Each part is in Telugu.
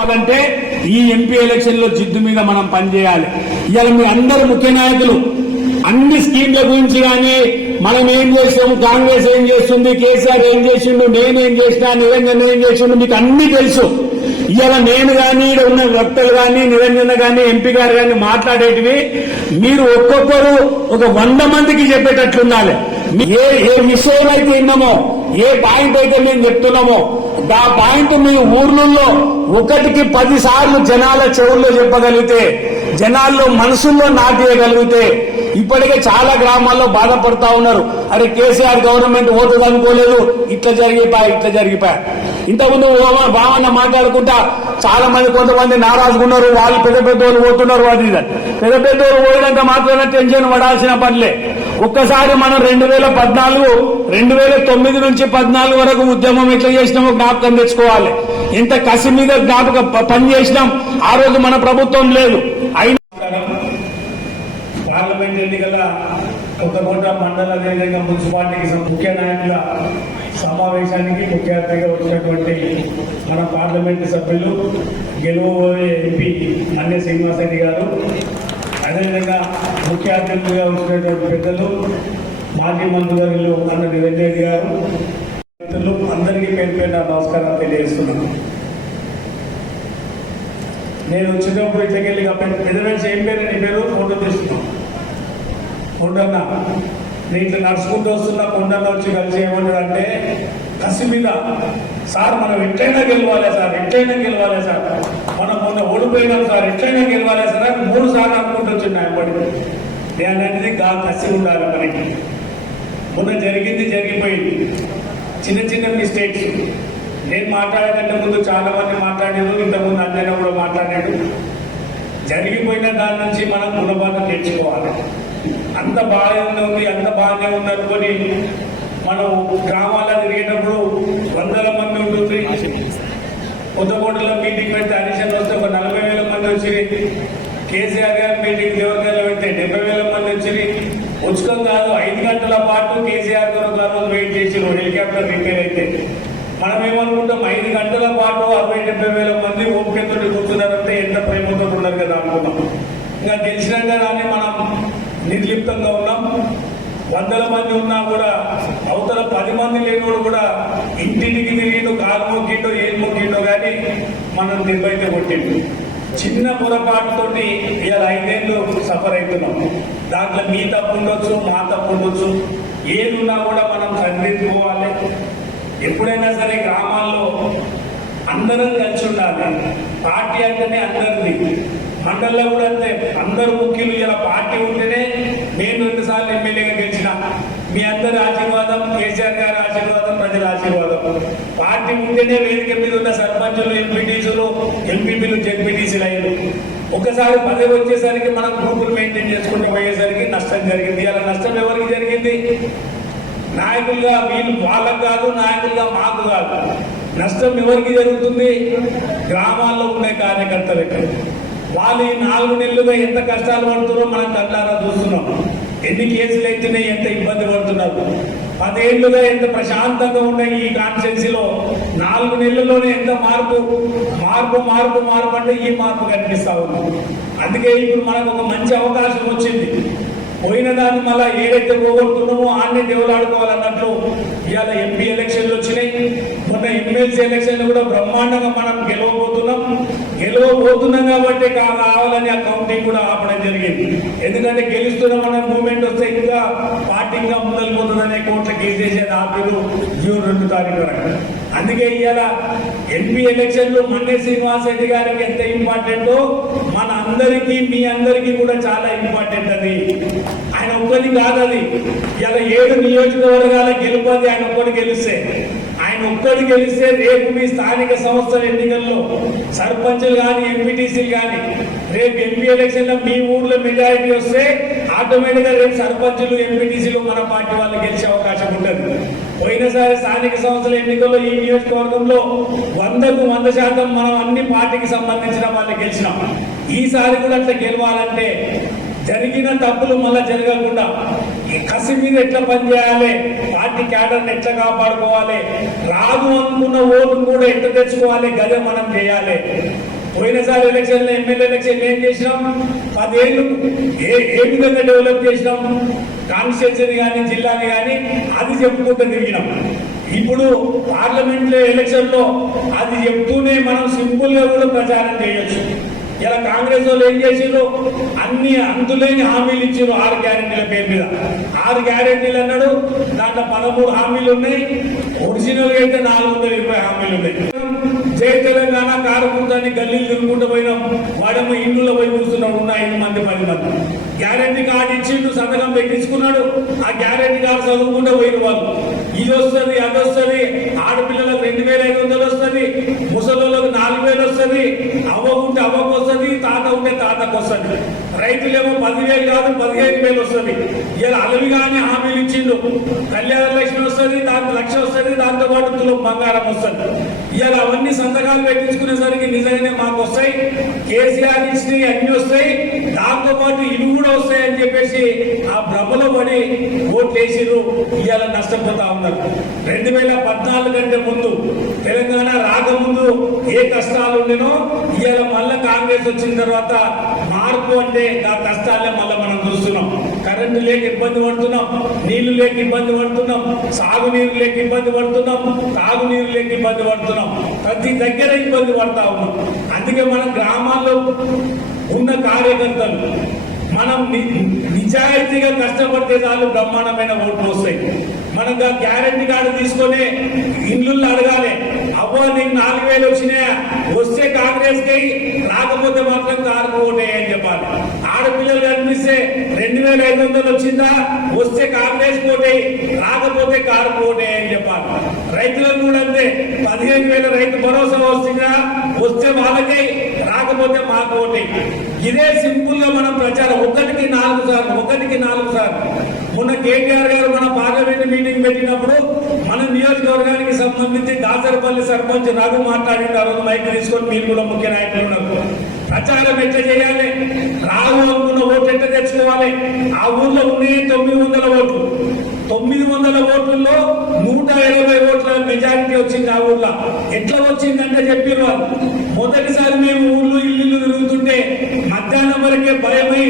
కావాలంటే ఈ ఎంపీ ఎలక్షన్లో జిద్దు మీద మనం పనిచేయాలి. ఇవాళ మీ అందరు ముఖ్య నాయకులు అన్ని స్కీమ్ల గురించి కానీ మనం ఏం చేసాము కాంగ్రెస్ ఏం చేస్తుంది కేసీఆర్ ఏం చేసిండు నేనేం చేసినా నిరంజన్ ఏం చేసిండు మీకు అన్ని తెలుసు. ఇవాళ నేను కానీ ఇక్కడ ఉన్న వక్తలు కానీ నిరంజన కానీ ఎంపీ గారు కానీ మాట్లాడేటివి మీరు ఒక్కొక్కరు ఒక వంద మందికి చెప్పేటట్లుండాలి. మీ- ఏ ఏ విషయం అయితే ఉన్నామో ఏ పాయింట్ అయితే మేము చెప్తున్నామో ఆ పాయింట్ మీ ఊర్లలో ఒకటికి పది సార్లు జనాల చెవుల్లో చెప్పగలిగితే జనాల్లో మనసుల్లో నాటేయగలిగితే ఇప్పటికే చాలా గ్రామాల్లో బాధపడతా ఉన్నారు. అరే కేసీఆర్ గవర్నమెంట్ పోతుంది అనుకోలేదు ఇట్లా జరిగిపోయా ఇట్లా జరిగిపోయా. ఇంతకుముందు ఓమ- బావన్న మాట్లాడుకుంటా చాలా మంది కొంతమంది నారాజుగా ఉన్నారు వాళ్ళు పెద్ద పెద్ద వాళ్ళు పోతున్నారు అది పెద్ద పెద్ద వాళ్ళు పోయినాక మాత్రమే టెన్షన్ పడాల్సిన పనిలే. ఒక్కసారి మనం రెండు వేల పద్నాలుగు రెండు వేల తొమ్మిది నుంచి పద్నాలుగు వరకు ఉద్యమం ఎట్లా చేసినామో జ్ఞాపకం తెచ్చుకోవాలి. ఇంత కసి మీద జ్ఞాపక పని చేసినాం. ఆ రోజు మన ప్రభుత్వం లేదు. అయినా పార్లమెంట్ ఎన్నికల కొత్తకోట మండల అదేవిధంగా మున్సిపాలిటీకి ముఖ్య నాయకుల సమావేశానికి ముఖ్య అతిథిగా వచ్చినటువంటి మన పార్లమెంట్ సభ్యులు గెలువబోయే ఎంపీ అన్య శ్రీనివాసరెడ్డి గారు. అదేవిధంగా ముఖ్య అతిథులుగా వచ్చినటువంటి పెద్దలు మాజీ మంత్రివర్యులు అన్న నిరంజన్ గారు మిత్రులు అందరికీ పేరు పేరు నా నమస్కారం తెలియజేస్తున్నాను. నేను వచ్చినప్పుడు ఇట్లకెళ్ళి పెద్దవేసి ఏం పేరు? నీ పేరు? ఫోటో తీసుకున్నాను కొండన్న. నేను ఇట్లా నడుచుకుంటూ వస్తున్నా కొండన్న వచ్చి కలిసి ఏమన్నాడు అంటే కసి మీద సార్ మనం ఎట్లయినా గెలవాలి సార్ ఎట్లయినా గెలవాలి సార్. మనం మొన్న ఓడిపోయినాం సార్ ఎట్లయినా గెలవాలి సార్ అని మూడు సార్లు అనుకుంటూ వచ్చింది ఆయన పడి నేను అనేది గా కసి ఉండాలి మనకి. మొన్న జరిగింది జరిగిపోయింది. చిన్న చిన్న మిస్టేక్స్ నేను మాట్లాడేకంటే ముందు చాలా మంది మాట్లాడాను ఇంతకుముందు అన్నయ్య కూడా మాట్లాడాడు జరిగిపోయిన దాని నుంచి మనం గుణపాఠం నేర్చుకోవాలి. అంత బాగానే ఉంది అంత బాగానే ఉంది అనుకొని మనం గ్రామాల్లో తిరిగేటప్పుడు వందల మంది ఉంటుంది కొత్తకోటలో మీటింగ్ పెడితే హరిశన్ వస్తే ఒక నలభై వేల మంది వచ్చి కేసీఆర్ గారి మీటింగ్ దేవరకాయలో పెడితే డెబ్బై వేల మంది ఉచితం కాదు ఐదు గంటల పాటు కేసీఆర్ గారు ఆ వెయిట్ చేసి హెలికాప్టర్ రిపేర్ అయితే మనం ఏమనుకుంటాం? ఐదు గంటల పాటు అరవై డెబ్బై వేల మంది ఓపికతో కూర్చున్నారంటే ఎంత ప్రేమతో ఉన్నారు కదా అనుకున్నాం ఇంకా గెలిచినాక కానీ మనం నిర్లిప్తంగా ఉన్నాం. వందల మంది ఉన్నా కూడా అవతల పది మంది లేనోడు కూడా ఇంటింటికి తిరిగిండు కాలు మొక్కిండో ఏం మొక్కిండో కానీ మనం నిర్వహిత కొట్టిండు. చిన్న పొరపాటుతోటి ఇవాళ ఐదేళ్ళు సఫర్ అవుతున్నాం. దాంట్లో మీ తప్పు ఉండొచ్చు మా తప్పు ఉండొచ్చు. ఏదున్నా ఉన్నా కూడా మనం సరిదిద్దుకోవాలి ఎప్పుడైనా సరే గ్రామాల్లో అందరం కలిసి ఉండాలి. పార్టీ అంటేనే అందరిది. మండలంలో కూడా అంతే. అందరు ముఖ్యులు ఇలా పార్టీ ఉంటేనే నేను రెండు సార్లు ఎమ్మెల్యేగా గెలిచిన. మీ అందరి ఆశీర్వాదం కేసీఆర్ గారి ఆశీర్వాదం ప్రజల ఆశీర్వాదం. పార్టీ ఉంటేనే వేదిక మీద ఉన్న సర్పంచులు ఎంపీటీసులు ఎంపీపీలు జెడ్పీటీసీలు అయ్యారు. ఒకసారి పదవి వచ్చేసరికి మనం గ్రూపులు మెయింటైన్ చేసుకుంటూ పోయేసరికి నష్టం జరిగింది. అలా నష్టం ఎవరికి జరిగింది? నాయకులుగా వీళ్ళు వాళ్ళకు కాదు నాయకులుగా మాకు కాదు. నష్టం ఎవరికి జరుగుతుంది? గ్రామాల్లో ఉండే కార్యకర్తలకి. వాళ్ళు ఈ నాలుగు నెలలుగా ఎంత కష్టాలు పడుతున్నారో మనం కళ్ళారా చూస్తున్నాం. ఎన్ని కేసులు అయితేనే ఎంత ఇబ్బంది పడుతున్నారు? పదేళ్ళుగా ఎంత ప్రశాంతంగా ఉన్నాయి ఈ కాన్స్టిట్యున్సీలో? నాలుగు నెలల్లోనే ఎంత మార్పు? మార్పు మార్పు మార్పు అంటే ఈ మార్పు కనిపిస్తా ఉంది. అందుకే ఇప్పుడు మనకు ఒక మంచి అవకాశం వచ్చింది. పోయిన దాన్ని మళ్ళీ ఏదైతే పోగొడుతున్నామో ఆన్నే దేవులాడుకోవాలన్నట్లు ఇవాళ ఎంపీ ఎలక్షన్లు వచ్చినాయి. మొన్న ఎమ్మెల్సీ ఎలక్షన్లు కూడా బ్రహ్మాండంగా మనం గెలవబోతున్నాం. గెలవబోతున్నాం కాబట్టి రావాలని కావాలని ఆ కౌంటింగ్ కూడా ఆపడం జరిగింది. ఎందుకంటే గెలుస్తున్నామన్న మూమెంట్ వస్తే ఇంకా పార్టీ ఇంకా ముందలిపోతుందనే కోట్ల కేసేసేది ఆపిలు జూన్ రెండు తారీఖు వరకు. అందుకే ఇవాళ ఎంపీ ఎలక్షన్లో మన్నే శ్రీనివాస్ రెడ్డి గారికి ఎంత ఇంపార్టెంటో మన అందరికీ మీ అందరికీ కూడా చాలా ఇంపార్టెంట్ అది. ఆయన ఒక్కరి కాదు అది ఇలా ఏడు నియోజకవర్గాల గెలుపది ఆయన ఒక్కటి గెలిస్తే. ఆయన ఒక్కటి గెలిస్తే రేపు మీ స్థానిక సంస్థల ఎన్నికల్లో సర్పంచులు కానీ ఎంపీటీసీలు కానీ రేపు ఎంపీ ఎలక్షన్లో మీ ఊర్లో మెజారిటీ వస్తే ఆటోమేటిక్గా రేపు సర్పంచులు ఎంపీటీసీలు మన పార్టీ వాళ్ళు గెలిచే అవకాశం ఉంటుంది. పోయినసారి స్థానిక సంస్థల ఎన్నికల్లో ఈ నియోజకవర్గంలో వందకు వంద శాతం మనం అన్ని పార్టీకి సంబంధించిన వాళ్ళు గెలిచినాం. ఈసారి కూడా అట్లా గెలవాలంటే జరిగిన తప్పులు మళ్ళా జరగకుండా కసి మీద ఎట్లా పనిచేయాలి పార్టీ క్యాడర్ని ఎట్లా కాపాడుకోవాలి రాదు అనుకున్న ఓటును కూడా ఎట్లా తెచ్చుకోవాలి గదే మనం చేయాలి. పోయినసారి ఎలక్షన్లో ఎమ్మెల్యే ఎలక్షన్ ఏం చేసినాం? పదేళ్ళు ఏ ఏ విధంగా డెవలప్ చేసినాం? కాన్స్టిట్యూన్సీని కానీ జిల్లాని కానీ అది చెప్పుకుంటూ తిరిగినాం. ఇప్పుడు పార్లమెంట్ ఎలక్షన్లో అది చెప్తూనే మనం సింపుల్గా కూడా ప్రచారం చేయొచ్చు. ఇలా కాంగ్రెస్ వాళ్ళు ఏం చేసిండ్రు అన్ని అంతులేని హామీలు ఇచ్చారు ఆరు గ్యారెంటీల పేరు మీద. ఆరు గ్యారెంటీలు అన్నాడు దాంట్లో పదమూడు హామీలు ఉన్నాయి. ఒరిజినల్గా అయితే నాలుగు వందల ఇరవై హామీలు ఉన్నాయి. జై తెలంగాణ కారుకుంటాన్ని గల్లీలు తిరుగుకుంటూ పోయినాం. వాడేమో ఇండ్లలో పోయి కూర్చున్నాడు. ఉన్న ఐదు మంది పది మంది. గ్యారెంటీ కార్డు ఇచ్చిండు సంతకం పెట్టించుకున్నాడు. ఆ గ్యారెంటీ కార్డు చదువుకుంటూ పోయిన వాళ్ళు. ఇది వస్తుంది అది వస్తుంది. ఆడపిల్లలకు రెండు వేల ఐదు వందలు వస్తుంది. ముసలోళ్ళకు నాలుగు వేలు వస్తుంది. అవ్వకుంటే అవ్వకు వస్తుంది తాత ఉంటే తాతకు వస్తుంది. రైతులేమో పదివేలు కాదు పదిహేను వేలు వస్తుంది. ఇలా అలవిగానే హామీలు ఇచ్చిండు. కళ్యాణ లక్ష్మి వస్తుంది దాంతో లక్ష వస్తుంది దాంతో పాటు తులం బంగారం వస్తుంది. ఇవాళ అవన్నీ సంతకాలు పెట్టించుకునేసరికి నిజంగానే మాకు వస్తాయి. కేసీఆర్ ఇచ్చినవి అన్ని వస్తాయి. దాంతో పాటు ఇవి కూడా వస్తాయి అని చెప్పేసి ఆ భ్రమలో పడి ఓట్లు వేసిరు ఇవాళ నష్టపోతా ఉన్నారు. రెండు వేల పద్నాలుగు కంటే ముందు తెలంగాణ రాకముందు ఏ కష్టాలు ఉండేనో ఇవాళ మళ్ళీ కాంగ్రెస్ వచ్చిన తర్వాత మార్పు అంటే ఆ కష్టాలే మళ్ళీ మనం చూస్తున్నాం. కరెంటు లేక ఇబ్బంది పడుతున్నాం నీళ్ళు లేక ఇబ్బంది పడుతున్నాం సాగునీరు లేక ఇబ్బంది పడుతున్నాం తాగునీరు లేక ఇబ్బంది పడుతున్నాం. ప్రతి దగ్గర ఇబ్బంది పడతా ఉన్నాం. అందుకే మన గ్రామాల్లో ఉన్న కార్యకర్తలు మనం నిజాయితీగా కష్టపడితే చాలు బ్రహ్మాండమైన ఓట్లు వస్తాయి. మనం గ్యారంటీ కార్డు తీసుకొని ఇల్లు అడగాలి. అవ్వ నీకు నాలుగు వేలు వచ్చినాయా? వస్తే కాంగ్రెస్కి రాకపోతే మాత్రం కారు ఓటే అని చెప్పాలి. ఆడపిల్లలు కనిపిస్తే రెండు వేల ఐదు వందలు వచ్చిందా? వస్తే కాంగ్రెస్ ఓటే రాకపోతే కారు ఓటే అని చెప్పాలి. రైతులకు కూడా అంతే. పదిహేను వేల రైతు భరోసా వస్తుందా? వస్తే వాళ్ళకి రాకపోతే మాకు ఓటే. ఇదే సింపుల్గా మనం ప్రచారం. ఒకటికి నాలుగు సార్లు ఒకటికి నాలుగు సార్లు. మొన్న కేటీఆర్ గారు మన పార్లమెంట్ మీటింగ్ పెట్టినప్పుడు మన నియోజకవర్గానికి సంబంధించి దాసరపల్లి సర్పంచ్ రఘు మాట్లాడిన ఆ రోజు మైక్ తీసుకొని మీరు కూడా ముఖ్య నాయకులు ఉన్నారు. ప్రచారం ఎట్లా చేయాలి? రాహు అనుకున్న ఓటు ఎట్లా తెచ్చుకోవాలి? ఆ ఊర్లో ఉన్నాయి తొమ్మిది వందల ఓట్లు. తొమ్మిది వందల ఓట్లలో నూట ఇరవై ఓట్ల మెజారిటీ వచ్చింది ఆ ఊర్లో. ఎట్లా వచ్చిందంటే చెప్పిన మొదటిసారి మేము ఊర్లు ఇల్లు తిరుగుతుంటే మధ్యాహ్నం వరకే భయమై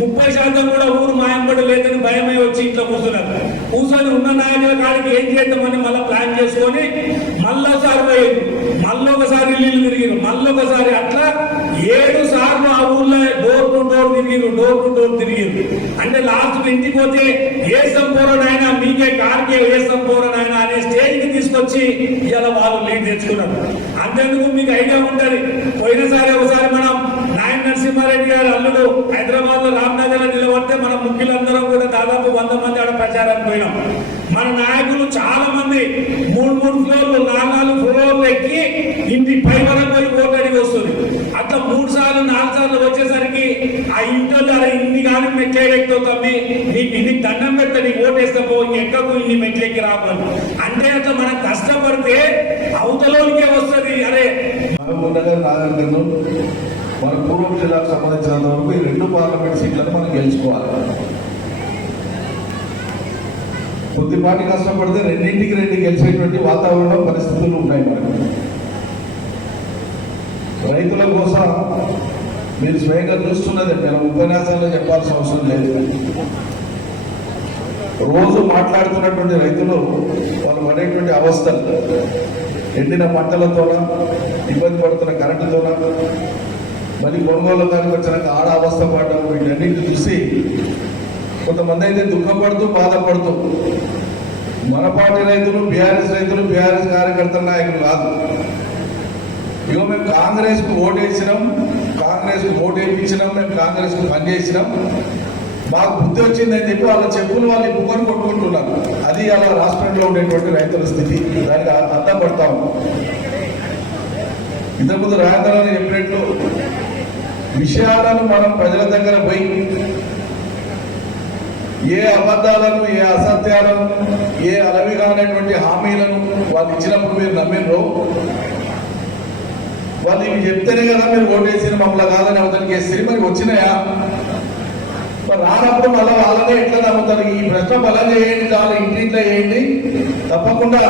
ముప్పై శాతం కూడా ఊరు మాయంపడి లేదని భయమై వచ్చి ఇంట్లో కూర్చున్నారు. కూర్చొని ఉన్న నాయకుల కాడికి ఏం చేద్దామని మళ్ళీ ప్లాన్ చేసుకొని మళ్ళొకసారి పోయారు మళ్ళొకసారి ఇల్లు తిరిగిరు మళ్ళొకసారి అట్లా ఏడు సార్లు ఆ ఊర్లో డోర్ డోర్ తిరిగిరు డోర్ టు డోర్ తిరిగిరు అంటే లాస్ట్ ఇంటికి పోతే ఏ సంపూర్ణైనా మీకే కార్కే ఏ సంపూర్ణైనా అనే స్టేజ్కి తీసుకొచ్చి ఇలా వాళ్ళు లీడ్ తెచ్చుకున్నారు. అంతేందుకు మీకు ఐడియా ఉంటది. పోయినసారి ఒకసారి మనం నాయన నరసింహారెడ్డి గారు అల్లుడు హైదరాబాద్లో రామ్నగర్లో నిలబడితే మన ముఖ్యులందరం కూడా దాదాపు వంద మంది ఆడ ప్రచారానికి పోయినాం. మన నాయకులు చాలా మంది మూడు మూడు ఫ్లోర్లు నాలుగు నాలుగు ఫ్లోర్లు ఎక్కి ఇంటి పై వరకు పోయి ఓటు అడిగి వస్తుంది అట్లా మూడు సార్లు నాలుగు సార్లు వచ్చేసరికి ఇంట్లో చాలా ఇన్ని కానీ మెట్లేడెక్తో తమ్మి. నీకు ఇన్ని దండం పెడతా నీకు ఓటేస్తా పో ఎక్కకు ఇన్ని మెట్లెక్కి రావాలి అంటే అట్లా మనం కష్టపడితే అవతలోనికే వస్తుంది అరే. మహబూబ్నగర్ నాగర్కర్ను మన పూర్వం జిల్లాకు సంబంధించినంత వరకు ఈ రెండు పార్లమెంట్ సీట్లను మనం గెలుచుకోవాలి. కొద్దిపాటి కష్టపడితే రెండింటికి రెండు గెలిచేటువంటి వాతావరణం పరిస్థితులు ఉన్నాయి మనకు. రైతుల కోసం మీరు స్వయంగా చూస్తున్నది నేను ఉపన్యాసంలో చెప్పాల్సిన అవసరం లేదు. రోజు మాట్లాడుతున్నటువంటి రైతులు వాళ్ళు పడేటువంటి అవస్థలు ఎండిన పంటలతోన ఇబ్బంది పడుతున్న కరెంటుతోన మళ్ళీ కొనుగోలు దానికి వచ్చినాక ఆడ అవస్థ పడడం వీటన్నిటి చూసి కొంతమంది అయితే దుఃఖపడుతూ బాధపడుతూ మన పార్టీ రైతులు బీఆర్ఎస్ రైతులు బీఆర్ఎస్ కార్యకర్తల నాయకులు కాదు. ఇగో మేము కాంగ్రెస్కు ఓటేసినాం కాంగ్రెస్కు ఓటు వేయించినాం. మేము కాంగ్రెస్కు పనిచేసినాం మాకు బుద్ధి వచ్చిందని చెప్పి వాళ్ళ చెప్పులు వాళ్ళు ఇప్పుకొని కొట్టుకుంటున్నారు. అది అలా రాష్ట్రంలో ఉండేటువంటి రైతుల స్థితి. దానికి అర్థం పడతాము ఇంతకుముందు రాజధాని చెప్పినట్లు విషయాలను మనం ప్రజల దగ్గర పోయి ఏ అబద్ధాలను ఏ అసత్యాలను ఏ అలవిగానటువంటి హామీలను వాళ్ళు ఇచ్చినప్పుడు మీరు నమ్మినరు వాళ్ళు చెప్తేనే కదా మీరు ఓటేసిన మమ్మల్ని కాదని అవతలకి వేస్తే మరి వచ్చినాయా? రానప్పుడు మళ్ళీ వాళ్ళనే ఎట్లా నమ్ముతారు? ఈ ప్రశ్న బలం చేయండి చాలా ఇంటింట్లో వేయండి తప్పకుండా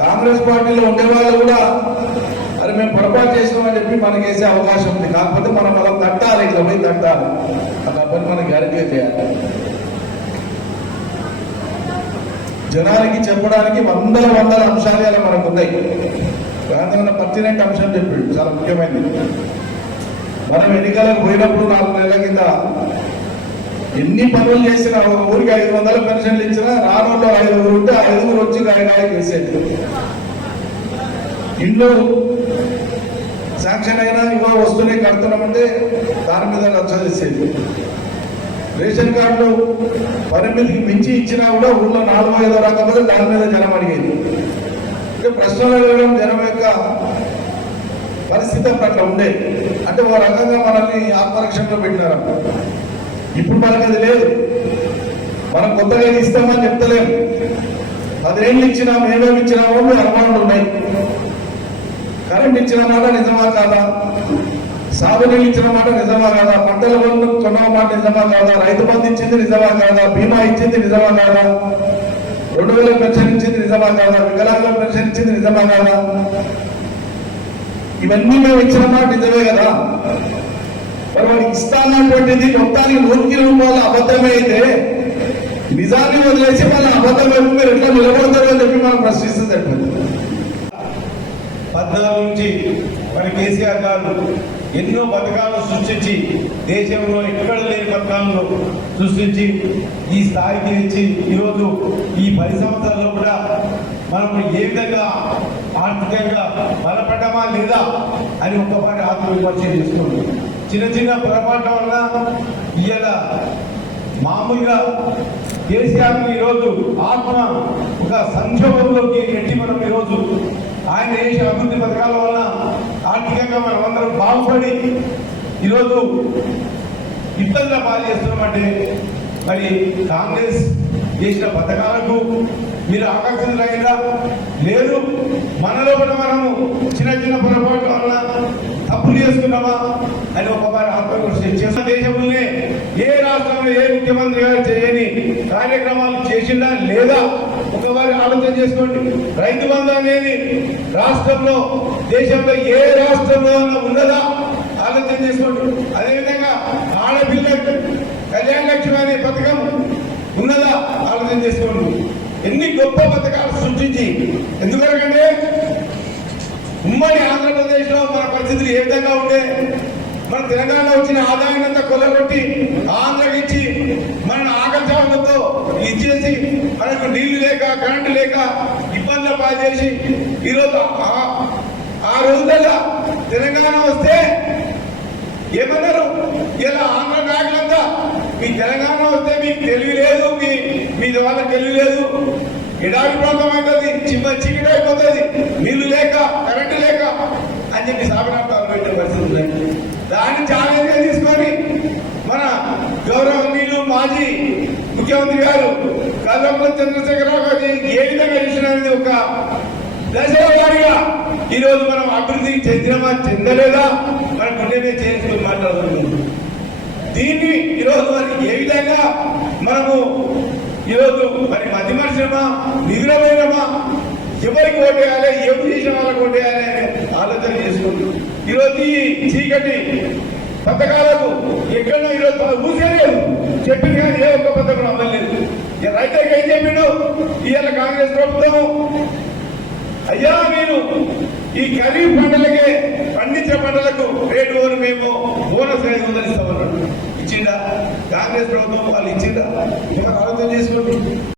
కాంగ్రెస్ పార్టీలో ఉండే వాళ్ళు కూడా అరే మేము పొరపాటు చేసినామని చెప్పి మనకి వేసే అవకాశం ఉంది. కాకపోతే మనం అలా తట్టాలి ఇట్లా పోయి తట్టాలి. ఆ పని మనం గ్యారంటీగా చేయాలి. జనానికి చెప్పడానికి వందల వందల అంశాలు ఇలా మనకు ఉన్నాయి. ప్రాంతంలో పర్టినెంట్ అంశం చెప్పాడు. చాలా ముఖ్యమైనది. మనం ఎన్నికలకు పోయినప్పుడు నాలుగు నెలల కింద ఎన్ని పనులు చేసినా ఒక ఊరికి ఐదు వందల పెన్షన్లు ఇచ్చినా రానుల్లో ఐదుగురు ఉంటే ఐదుగురు వచ్చి గాయగాయ చేసేది. ఇంట్లో శాంక్షన్ అయినా ఇవో వస్తున్నాయి కడుతున్నామంటే దాని మీద రచ్చ చేసేది రేషన్ కార్డులు పరిమితికి మించి ఇచ్చినా కూడా ఊళ్ళో నాలుగు ఐదో రాకపోతే దాని మీద జనం అడిగేది. ఇక ప్రశ్నలు అడగడం జనం యొక్క పరిస్థితి అప్పుడు అట్లా ఉండే. అంటే ఓ రకంగా మనల్ని ఆత్మరక్షణలో పెట్టినారు ఇప్పుడు మనకు అది లేదు. మనం కొత్తగా ఇస్తామని చెప్తలేము పదిహేళ్ళు ఇచ్చినా మేమేమి ఇచ్చినామో మీ అనుమానాలు ఉన్నాయి. కరెంట్ ఇచ్చిన మాట నిజమా కాదా? సాగునీళ్ళు ఇచ్చిన మాట నిజమా కాదా? పంటల వల్ల కొన్న మాట నిజమా కాదా? రైతు బంధు ఇచ్చింది నిజమా కాదా? బీమా ఇచ్చింది నిజమా కాదా? రెండు వేల పెన్షన్ ఇచ్చింది నిజమా కాదా వికలాంగుల పెన్షన్ ఇచ్చింది నిజమా కాదా ఇవన్నీ మేము ఇచ్చిన మాట నిజమే కదా? మరి వాడు ఇస్తామన్నటువంటిది మొత్తానికి నూటికి రూపాయలు అబద్ధమే అయితే నిజాన్ని వదిలేసి వాళ్ళ అబద్ధం వైపు మీరు ఎట్లా నిలబడతారు అని చెప్పి మనం ప్రశ్నిస్తుంది సరిపోయింది పద్నాలుగు నుంచి మరి కేసీఆర్ గారు ఎన్నో పథకాలు సృష్టించి దేశంలో ఎక్కడ లేని పథకాలను సృష్టించి ఈ స్థాయికి తెచ్చి ఈరోజు ఈ పది సంవత్సరాల్లో కూడా మనం ఏ విధంగా ఆర్థికంగా బలపడ్డామా లేదా అని ఒక్కపాటి ఆత్మవిమర్శ చేసుకుంది చిన్న చిన్న పొరపాట్ల వల్ల ఇవాళ మామూలుగా కేసీఆర్ ఈరోజు ఆత్మ ఒక సంక్షోభంలోకి నెట్టి మనం ఈరోజు ఆయన చేసిన అభివృద్ధి పథకాల వల్ల ఆర్థికంగా మనం అందరం బాగుపడి ఈరోజు ఇబ్బందుల పాలు చేస్తున్నామంటే మరి కాంగ్రెస్ చేసిన పథకాలకు మీరు ఆకర్షితులైనా లేదు మన లోపల మనము చిన్న చిన్న పొరపాటు వల్ల తప్పులు చేసుకున్నామా అని ఒకసారి ఆత్మవిమర్శ చేసిన దేశంలోనే ఏ రాష్ట్రంలో ఏ ముఖ్యమంత్రి గారు చేయని కార్యక్రమాలు చేసిందా లేదా ఒకవారి ఆలోచన చేసుకోండి. రైతు బంధు అనేది రాష్ట్రంలో దేశంలో ఏ రాష్ట్రంలో ఉన్నదా? ఆలోచన చేసుకోండి. అదేవిధంగా ఆడపిల్ల కళ్యాణ లక్ష్మి అనే పథకం ఉన్నదా? ఆలోచన చేసుకోండి. ఎన్ని గొప్ప పథకాలు సృష్టించి ఎందుకంటే ఉమ్మడి ఆంధ్రప్రదేశ్లో మన పరిస్థితులు ఏ విధంగా ఉండే? మన తెలంగాణ వచ్చిన ఆదాయం అంతా కొల్లగొట్టి ఆంధ్రకి ఇచ్చి మన ఆకర్షణలతో ఇచ్చేసి మనకు నీళ్ళు లేక కరెంటు లేక ఇబ్బందులు పాల్చేసి ఈరోజు ఆ- ఆ తెలంగాణ వస్తే ఏమన్నారు? ఇలా ఆంధ్ర నాయకులంతా మీ తెలంగాణ వస్తే మీకు తెలివి లేదు మీ మీ ద్వారా తెలివి లేదు ఎడారి ప్రాంతం అవుతుంది చిన్న చీకటి అయిపోతుంది నీళ్ళు లేక కరెంటు లేక అని చెప్పి సాగనార్థాలు పెట్టే పరిస్థితి ఉన్నాయి దాన్ని ఛాలెంజ్ తీసుకొని మన గౌరవనీయులు మాజీ ముఖ్యమంత్రి గారు కల్వకుంట్ల చంద్రశేఖరరావు గారు ఏ విధంగా చేసినది ఒక దశల ఈరోజు మనం అభివృద్ధి చెందినమా చెందలేదా మన గుండెమే చేసుకుని మాట్లాడుతున్నాం. దీన్ని ఈరోజు మనకి ఏ విధంగా మనము ఈరోజు మరి మధ్య మనుషులమా నిధులమైనమా ఎవరికి ఓటేయాలి ఏం చేసిన వాళ్ళకి ఓటేయాలి అనే ఆలోచన చేసుకుంటాం. ఈరోజు ఈ చీకటి పథకాలకు ఎక్కడో ఈరోజు ఊసేయలేదు చెప్పింది కానీ ఏ ఒక్క పథకం అవ్వలేదు రైతులకు ఏం చెప్పిండు? ఇవాళ కాంగ్రెస్ ప్రభుత్వం అయ్యా మీరు ఈ ఖరీఫ్ పంటలకే పండించే పంటలకు రేటు ఓను మేము బోనస్ రేటు ఉందని ఇస్తామన్నాడు ఇచ్చిందా? కాంగ్రెస్ ప్రభుత్వం వాళ్ళు ఇచ్చిందా? ఇంకా ఆలోచన చేసుకోండి